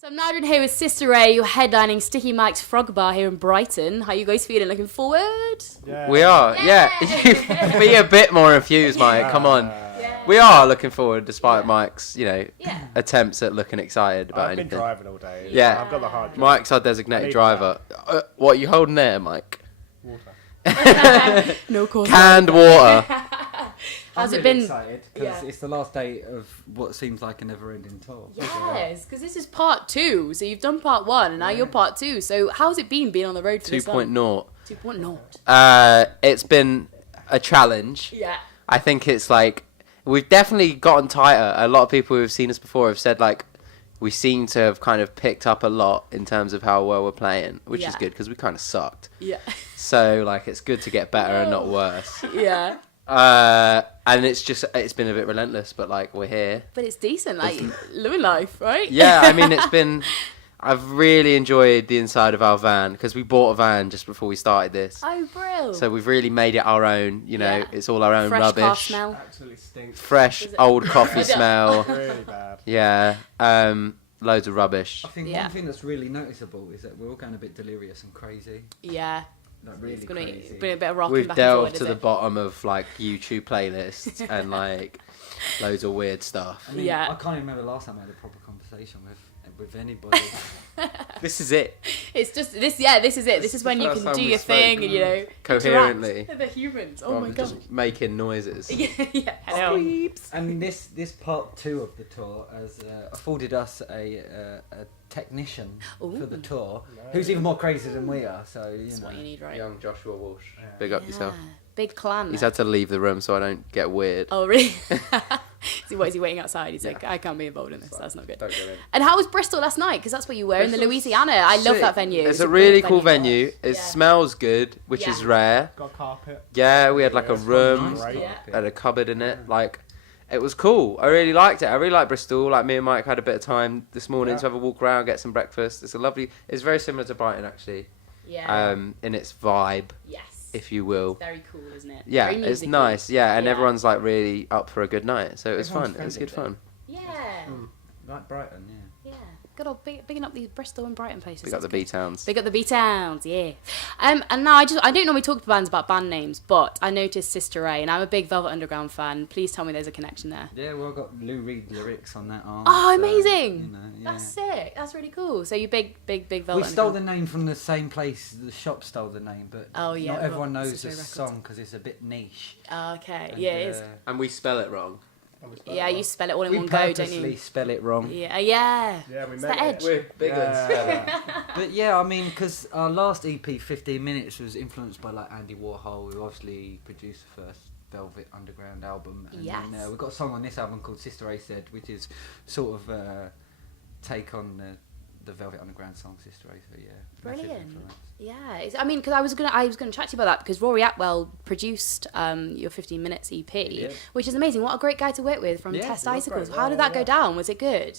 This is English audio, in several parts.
So I'm Nadrin here with Sisteray, you're headlining Sticky Mike's Frog Bar here in Brighton. How you guys feeling? Looking forward? Yeah. We are, yeah. Be a bit more infused, Mike. Come on. Yeah. We are looking forward, despite Yeah. Mike's, attempts at looking excited about I've been anything. driving all day. Yeah. I've got the hard drive. Mike's our I designated need driver. What are you holding there, Mike? Water. No cause. Canned water. How's I'm it really been? excited because Yeah. it's the last day of what seems like a never-ending tour. Yes, because this is part 2. So you've done part 1 and now you're part 2. So how's it been being on the road for this long? 2.0. 2.0. It's been a challenge. Yeah. I think it's like, we've definitely gotten tighter. A lot of people who have seen us before have said, like, we seem to have kind of picked up a lot in terms of how well we're playing, which is Yeah. good because we kind of sucked. Yeah. So, like, it's good to get better and not worse. Yeah. And it's been a bit relentless, but, like, we're here. But it's decent, like living life, right? Yeah, I mean, I've really enjoyed the inside of our van because we bought a van just before we started this. Oh, brill. So we've really made it our own, Yeah. It's all our own Fresh car rubbish. smell. Absolutely stinks. Fresh, Is it- old coffee I don't- smell. Really bad. Yeah, loads of rubbish. I think Yeah. one thing that's really noticeable is that we're all going a bit delirious and crazy. Yeah. Like really It's gonna crazy. be a bit of rocking We've back and forward, delved to is the it? bottom of, like, YouTube playlists and, like, loads of weird stuff. I mean, Yeah. I can't even remember the last time I had a proper conversation with anybody. This is it. It's just this. Yeah, this is it. This This is is when the you first can time do we your spoke, thing and Coherently. interact. They're humans. Oh rather my than god. just making noises. Yeah. Hello. And this part 2 of the tour has afforded us a technician for the Ooh. tour, who's even more crazy than we are. So That's what you need, right? Young Joshua Walsh. Big up yourself. Yeah. Big clan. He's there. had to leave the room so I don't get weird. Oh really? See, what is he waiting outside? He's like, I can't be involved in this. That's not good. Don't go in. And how was Bristol last night? Because that's where you were in the Bristol's Louisiana. I love sick. that venue. It's a a really brilliant cool venue. It Yeah. smells good, which is Yeah. rare. Got carpet. Yeah, we had like a It's got room, nice Yeah. carpet. had a cupboard in it. Like, it was cool. I really liked it. I really like Bristol. Like, me and Mike had a bit of time this morning to have a walk around, get some breakfast. It's very similar to Brighton, actually, Yeah. in its vibe, Yes. if you will. Very cool, isn't it? Yeah, Very it's musicy. nice. Yeah, and Yeah. everyone's like really up for a good night. So it was Everyone's fun. It was friendly good fun. Yeah. like Brighton, yeah. Yeah. Good old bigging up these Bristol and Brighton places. We got the That's good. B-Towns. Big up the B-Towns, yeah. And now I don't normally talk to bands about band names, but I noticed Sisteray, and I'm a big Velvet Underground fan. Please tell me there's a connection there. Yeah, well, I got Lou Reed lyrics on that arm. Oh, so, amazing! you know, yeah. That's sick. That's really cool. So you big Velvet We stole the Underground. name from the same place. The shop stole the name, but Oh, yeah, not well, everyone knows Sisteray this Records. song because it's a bit niche. Oh, okay, And, yeah, it is. And we spell it wrong. Yeah, you spell it all in we one go, don't purposely you? spell it wrong. Yeah, yeah. Yeah, we It's meant the edge. it. We're big But yeah, I mean, because our last EP, 15 Minutes, was influenced by like Andy Warhol, who obviously produced the first Velvet Underground album. And Yes. then, we've got a song on this album called Sisteray Said, which is sort of take on the Velvet Underground song Sisteray. So yeah, massive Brilliant. influence. Yeah, I mean, because I was gonna chat to you about that because Rory Atwell produced your 15 Minutes EP, did. which is amazing. What a great guy to work with from Yeah, Test he was Icicles. great. How did that Yeah. go down? Was it good?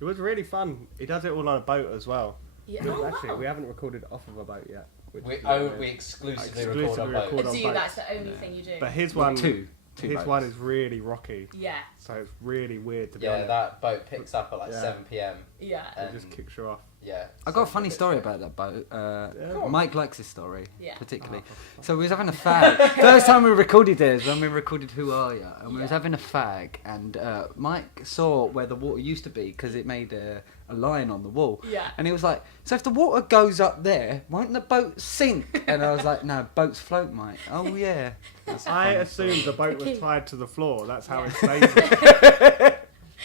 It was really fun. He does it all on a boat as well. Yeah. Actually, we haven't recorded off of a boat yet. which is We exclusively Exclusively record on boats. That's the only thing you do. But his one, Two his boats. one is really rocky, Yeah, so it's really weird to be Yeah, honest. that boat picks up at like Yeah. 7 p.m. yeah, It just kicks you off. Yeah. I got a funny story about that boat. Mike likes this story, Yeah. particularly. So we was having a fag. First time we recorded this, when we recorded Who Are Ya? And we was Yeah. having a fag, and Mike saw where the water used to be because it made a line on the wall. Yeah. And he was like, so if the water goes up there, won't the boat sink? And I was like, no, boats float, Mike. Oh, yeah. That's a I funny assumed the boat Okay. was tied to the floor. That's how Yeah. it stays. there.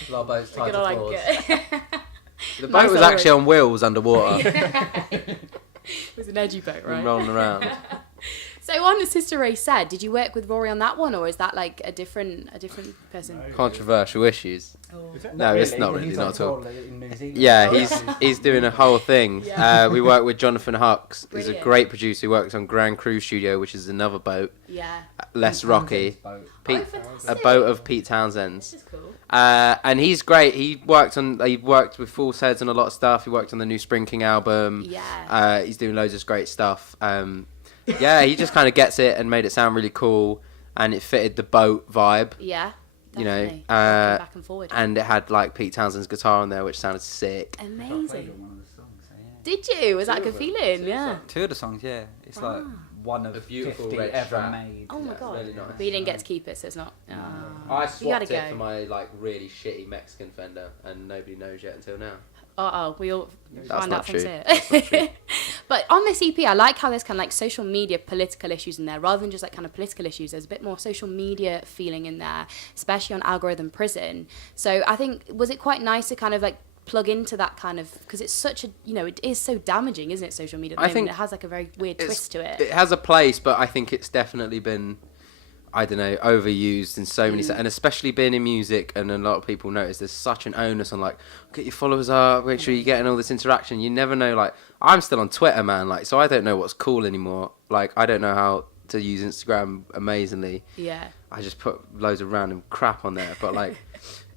A lot of boats We're tied gonna to like floors. it. The Nice boat was story. actually on wheels underwater, It was an edgy boat, right? rolling around. So on Sister Ray Said, did you work with Rory on that one, or is that like a different person? No. Controversial issues. Oh. Is it? No, it's not really, He's not like at all. Paul in New Zealand. Yeah, he's doing a whole thing. Yeah. We work with Jonathan Hux. He's a Brilliant. great producer. He works on Grand Cruise Studio, which is another boat, Yeah. less rocky. Oh, Pete, a fantastic. boat of Pete Townsend's. This is cool. And he's great. He worked with Full Seds on a lot of stuff. He worked on the new Spring King album. Yeah. He's doing loads of great stuff. Yeah, he just kind of gets it and made it sound really cool, and it fitted the boat vibe. Yeah. you know, Definitely. Back and forward. and it had like Pete Townshend's guitar on there, which sounded sick. I played Amazing. on one of the songs, so yeah. Did you? Was that a Two good of them. feeling? Two Yeah. songs. 2 of the songs, yeah. It's like one of A beautiful 50 red ever strap. made. Oh my Yeah, god. really nice. But you didn't get to keep it, so it's not. I You swapped gotta it go. for my like really shitty Mexican Fender, and nobody knows yet until now. We all That's find not out from true. it. That's not true. But on this EP, I like how there's kind of like social media political issues in there, rather than just like kind of political issues. There's a bit more social media feeling in there, especially on Algorithm Prison. So I think, was it quite nice to kind of like plug into that kind of, because it's such a, you know, it is so damaging, isn't it, social media at the I moment? think It has like a very weird twist to it. It has a place, but I think it's definitely been, I don't know, overused in so many, and especially being in music, and a lot of people notice there's such an onus on like, get your followers up, make sure you're getting all this interaction. You never know, like, I'm still on Twitter, man, like, so I don't know what's cool anymore. Like, I don't know how to use Instagram amazingly. Yeah. I just put loads of random crap on there, but like,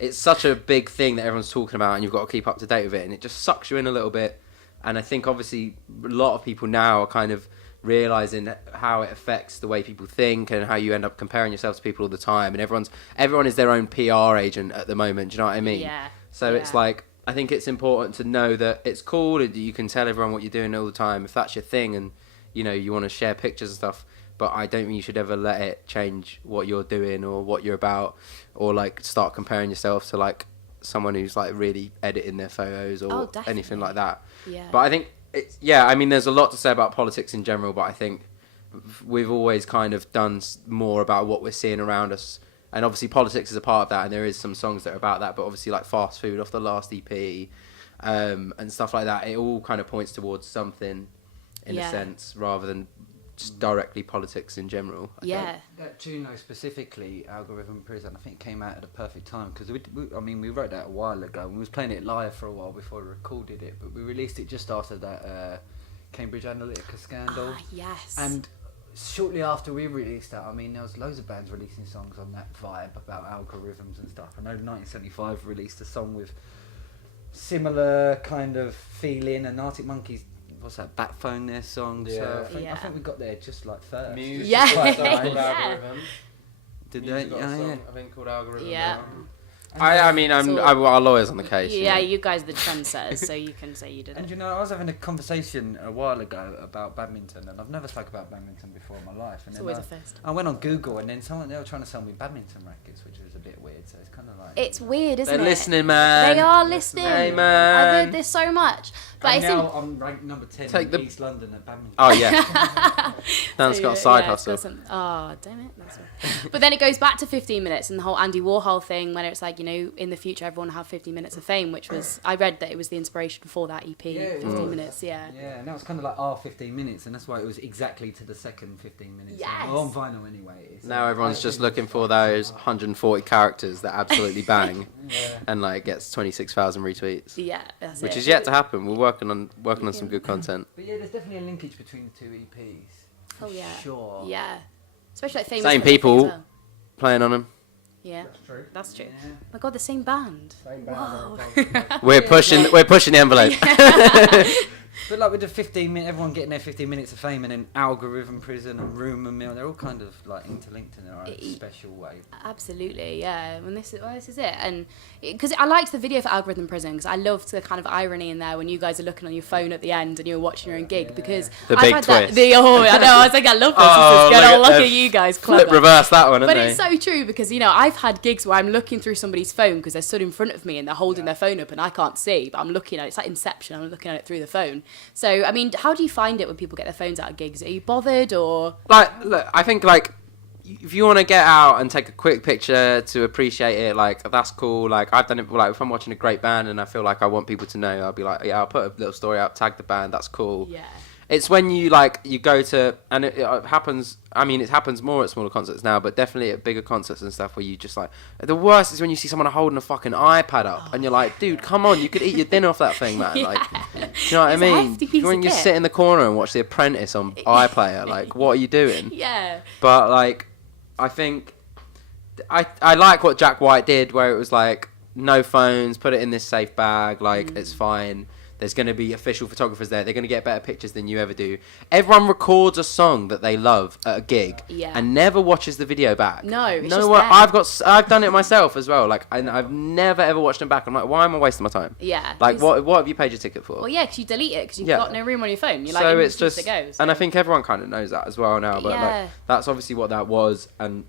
it's such a big thing that everyone's talking about, and you've got to keep up to date with it, and it just sucks you in a little bit. And I think obviously a lot of people now are kind of realizing how it affects the way people think, and how you end up comparing yourself to people all the time, and everyone is their own PR agent at the moment. Do you know what I mean? Yeah. So it's like, I think it's important to know that it's cool that you can tell everyone what you're doing all the time if that's your thing, and you know you want to share pictures and stuff. But I don't think you should ever let it change what you're doing or what you're about, or like start comparing yourself to like someone who's like really editing their photos or anything like that. Yeah. But I think I mean, there's a lot to say about politics in general, but I think we've always kind of done more about what we're seeing around us. And obviously politics is a part of that, and there is some songs that are about that, but obviously like Fast Food off the last EP and stuff like that, it all kind of points towards something in a sense, rather than just directly politics in general. I think. That tune, though, specifically, Algorithm Prison, I think came out at a perfect time, because we wrote that a while ago, and we was playing it live for a while before we recorded it, but we released it just after that Cambridge Analytica scandal. Yes. And shortly after we released that, I mean, there was loads of bands releasing songs on that vibe about algorithms and stuff. I know 1975 released a song with similar kind of feeling, and Arctic Monkeys, what's that, Backphone, their song. Yeah. So I think we got there just like first. Music Yeah. has a song called Yeah. Algorithm. Did they? Music got a Yeah, song, yeah. I think, called Algorithm. Yeah. I mean, our lawyers on the case. Yeah, you know. you guys are the trendsetters, so you can say you did And it. you know, I was having a conversation a while ago about badminton, and I've never spoke about badminton before in my life. And It's then always a first. I went on Google, and then they were trying to sell me badminton rackets, which was a bit weird. So it's kind of like It's weird, isn't They're it? listening, man. They are listening. Hey, man. I've heard this so much. But And it's now I'm ranked number 10 in East London at badminton. Oh yeah. Dan's got a side hustle. Oh, damn it. That's but then it goes back to 15 minutes and the whole Andy Warhol thing, when it's like, you know, in the future everyone will have 15 minutes of fame, which was, I read that it was the inspiration for that EP, Yeah, 15 minutes, yeah. Yeah, and that was kind of like our 15 minutes, and that's why it was exactly to the second 15 minutes. Yes. Well, on vinyl anyway. It's Now everyone's just looking for those 140 characters that absolutely bang, and like gets 26,000 retweets, Yeah, that's which it. is yet to happen. We're working on some good content. But yeah, there's definitely a linkage between the two EPs. Oh, yeah. Sure. Yeah. Especially like famous Same people people as well. playing on them. Yeah, That's true. that's true. Yeah. My God, the same band. Same Wow. band. We're pushing the envelope. But like with the 15 minute, everyone getting their 15 minutes of fame, and then Algorithm Prison and Rumour Mill, they're all kind of like interlinked in their own special way. Absolutely, yeah. When this is it, and because I liked the video for Algorithm Prison, because I loved the kind of irony in there when you guys are looking on your phone at the end and you're watching your own gig, because The I've big had twist. I know, I was like, I love this. Oh, This is good. Look they've at you guys, clever. Flip reverse that one, haven't But they? it's so true, because, you know, I've had gigs where I'm looking through somebody's phone because they're stood in front of me and they're holding their phone up and I can't see, but I'm looking at it. It's like Inception. I'm looking at it through the phone. So, I mean, how do you find it when people get their phones out of gigs? Are you bothered, or? Like, look, I think like if you want to get out and take a quick picture to appreciate it, like that's cool. Like I've done it. Like if I'm watching a great band and I feel like I want people to know, I'll be like, yeah, I'll put a little story up, tag the band. That's cool. Yeah. It's when you go to, and it happens. I mean, it happens more at smaller concerts now, but definitely at bigger concerts and stuff where you just like, the worst is when you see someone holding a fucking iPad up and you're like, dude, come on, you could eat your dinner off that thing, man. Yeah. Like, do you know what It's I a mean? hefty piece When of you kit. sit in the corner and watch The Apprentice on iPlayer, like, what are you doing? Yeah. But like, I think I like what Jack White did, where it was like no phones, put it in this safe bag, like it's fine. There's going to be official photographers there. They're going to get better pictures than you ever do. Everyone records a song that they love at a gig and never watches the video back. No, it's no just one. there. I've done it myself as well. Like I've never ever watched them back. I'm like, why am I wasting my time? Yeah. Like what have you paid your ticket for? Well, yeah, because you delete it because you've got no room on your phone. You're like, so it's just, it goes. and I think everyone kind of knows that as well now. But like, that's obviously what that was, and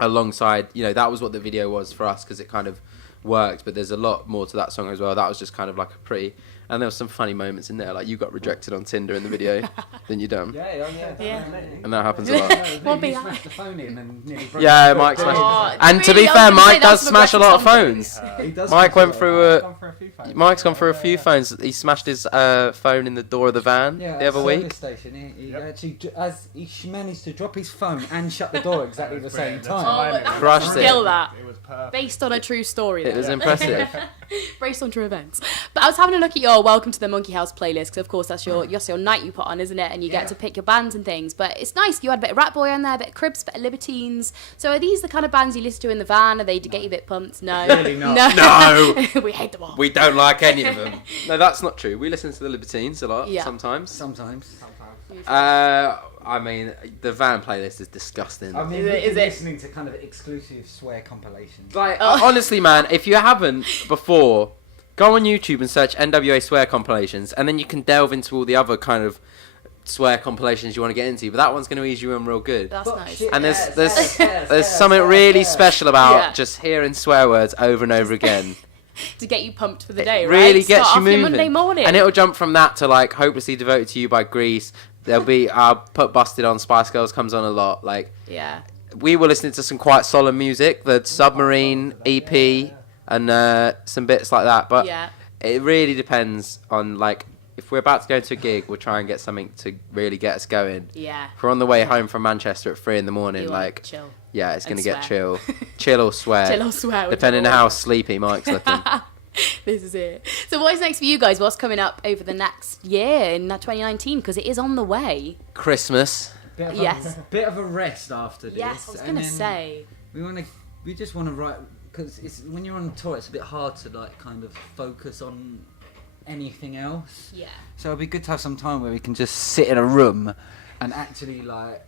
alongside, that was what the video was for us because it kind of worked. But there's a lot more to that song as well. That was just kind of like a pretty. And there were some funny moments in there, like you got rejected on Tinder in the video, then you're dumb. Yeah. And that happens a lot. Won't be smashed the phone in and nearly broke Yeah, it. Mike smashed. Oh, And to really, be I was fair, gonna say Mike that's does some smash a lot of aggressive phones. He does Mike smash went a through lot. Gone for a few phones. Mike's gone through a few phones. He smashed his phone in the door of the van Yeah, the other week. Station, he actually, as he managed to drop his phone and shut the door exactly the same That's time. Oh, but that's Crushed it. skill that. It was perfect. Based on a true story. It though. was impressive. Based on true events. But I was having a look at your Welcome to the Monkey House playlist because, of course, that's your night you put on, isn't it? And you get to pick your bands and things. But it's nice. You had a bit of Rat Boy on there, a bit of Cribs, a bit of Libertines. So are these the kind of bands you listen to in the van? Are they to get you a bit pumped? No. Really not. No. We hate them all. We don't like any of them. No, that's not true. We listen to the Libertines a lot sometimes. Sometimes. I mean, the van playlist is disgusting. I mean, Is it- listening to kind of exclusive swear compilations. Like, honestly, man, if you haven't before, go on YouTube and search NWA swear compilations, and then you can delve into all the other kind of swear compilations you want to get into. But that one's going to ease you in real good. That's nice. And there's something really special about just hearing swear words over and over again. To get you pumped for the day, It right? really gets Start you off moving. your Monday morning. And it'll jump from that to like Hopelessly Devoted to You by Grease. There'll be I'll put Busted on. Spice Girls comes on a lot. Like Yeah. we were listening to some quite solemn music, the Submarine EP and some bits like that. But it really depends on like if we're about to go to a gig, we'll try and get something to really get us going. Yeah. If we're on the way home from Manchester at 3 a.m, You like chill. yeah, it's gonna and get swear. chill or swear, Chill or swear. depending on how sleepy Mike's looking. This is it. So what is next for you guys? What's coming up over the next year in 2019? Because it is on the way. Christmas. Bit of a rest after this. Yes, I was and gonna then say. We just want to write because it's when you're on tour, it's a bit hard to like kind of focus on anything else. Yeah. So it'd be good to have some time where we can just sit in a room and actually like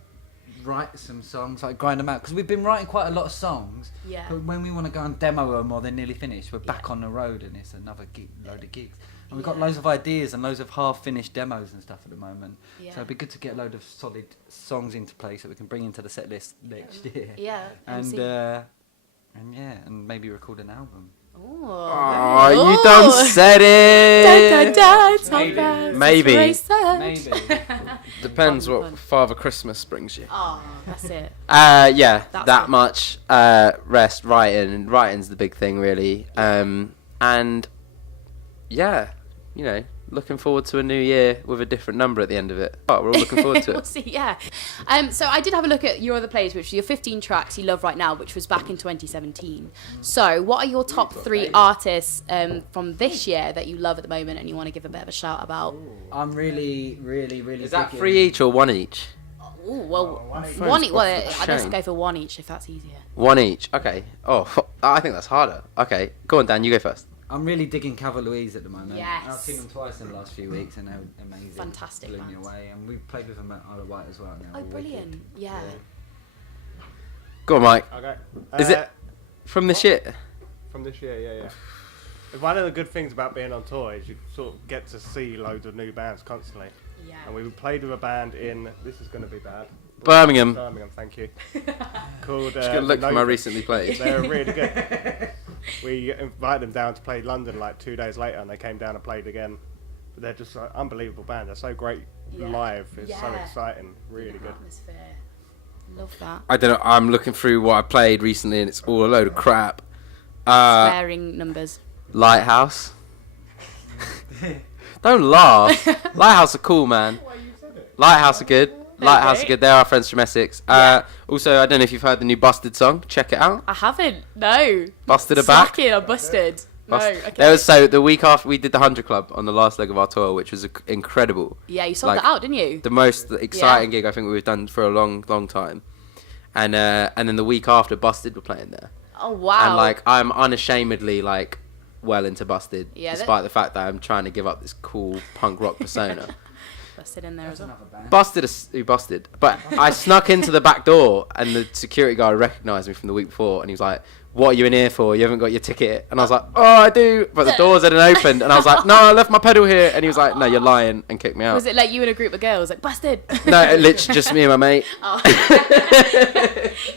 write some songs, like grind them out. Because we've been writing quite a lot of songs. Yeah. But when we want to go and demo them or they're nearly finished, we're back on the road and it's another load of gigs. And we've got loads of ideas and loads of half-finished demos and stuff at the moment. Yeah. So it'd be good to get a load of solid songs into place that we can bring into the set list next year. Yeah. And and maybe record an album. Oh, you done said it. Maybe. Depends what Father Christmas brings you. Oh, that's it. Yeah, That's that it. much. Rest, writing. Writing's the big thing, really. And yeah, looking forward to a new year with a different number at the end of it. Oh, we're all looking forward to We'll it. see, yeah. So I did have a look at your other plays, which are your 15 tracks you love right now, which was back in 2017. So what are your top 3 artists from this year that you love at the moment and you want to give a bit of a shout about? I'm really Is that digging- 3 each or 1 each? Ooh, well, one one. Well, I'd just shame. go for 1 each if that's easier. 1 each. Okay. Oh, I think that's harder. Okay, go on, Dan. You go first. I'm really digging Cava Louise at the moment. Yes. I've seen them twice in the last few weeks and they're amazing. Fantastic Blew me band. away. And we played with them at Isle of Wight as well. And they Oh, were brilliant. wicked. Yeah. Go on, Mike. Okay. Is it from this year? From this year? Yeah. One of the good things about being on tour is you sort of get to see loads of new bands constantly. Yeah. And we played with a band in, this is going to be bad. Birmingham. Birmingham, thank you. Called. Just gonna look for my Nova. recently played. They're really good. We invited them down to play London like 2 days later, and they came down and played again. But they're just like unbelievable band. They're so great live. It's so exciting. Really good. Atmosphere. Love that. I don't know. I'm looking through what I played recently, and it's all a load of crap. Sparing numbers. Lighthouse. Don't laugh. Lighthouse are cool, man. Lighthouse are good. Lighthouse are good. They're our friends from Essex. Also, I don't know if you've heard the new Busted song. Check it out. I haven't. No. Busted are back. Slacking, I'm busted. No. Okay. There was the week after we did the 100 Club on the last leg of our tour, which was incredible. Yeah, you sold that out, didn't you? The most exciting gig I think we've done for a long, long time. And then the week after, Busted were playing there. Oh wow. And I'm unashamedly well into Busted, Yeah, despite the fact that I'm trying to give up this cool punk rock persona. Busted in there as well. Busted. But I snuck into the back door, and the security guard recognised me from the week before, and he was like, "What are you in here for? You haven't got your ticket." And I was like, "Oh, I do," but the doors hadn't opened, and I was like, "No, I left my pedal here," and he was like, "No, you're lying," and kicked me out. Was it like you and a group of girls, like Busted? No, literally just me and my mate. Oh.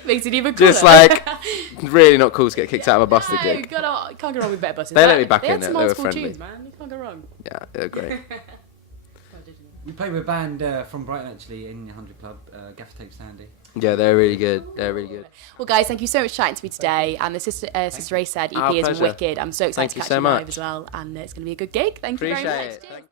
Makes it even cooler. Just like really not cool to get kicked out of a Busted No, gig. can't go wrong with better Busted. They let me back they in had it. some They old were school friendly. tunes, man. You can't go wrong. Yeah, they're great. We played with a band from Brighton actually in the 100 Club, Gaffer Tape Sandy. Yeah, they're really good. They're really good. Well, guys, thank you so much for chatting to me today. And the Sisteray Said EP Our is pleasure. wicked. I'm so excited Thank to you catch so you live much. as well. And it's going to be a good gig. Thank you very Appreciate much. it. Cheers. Thank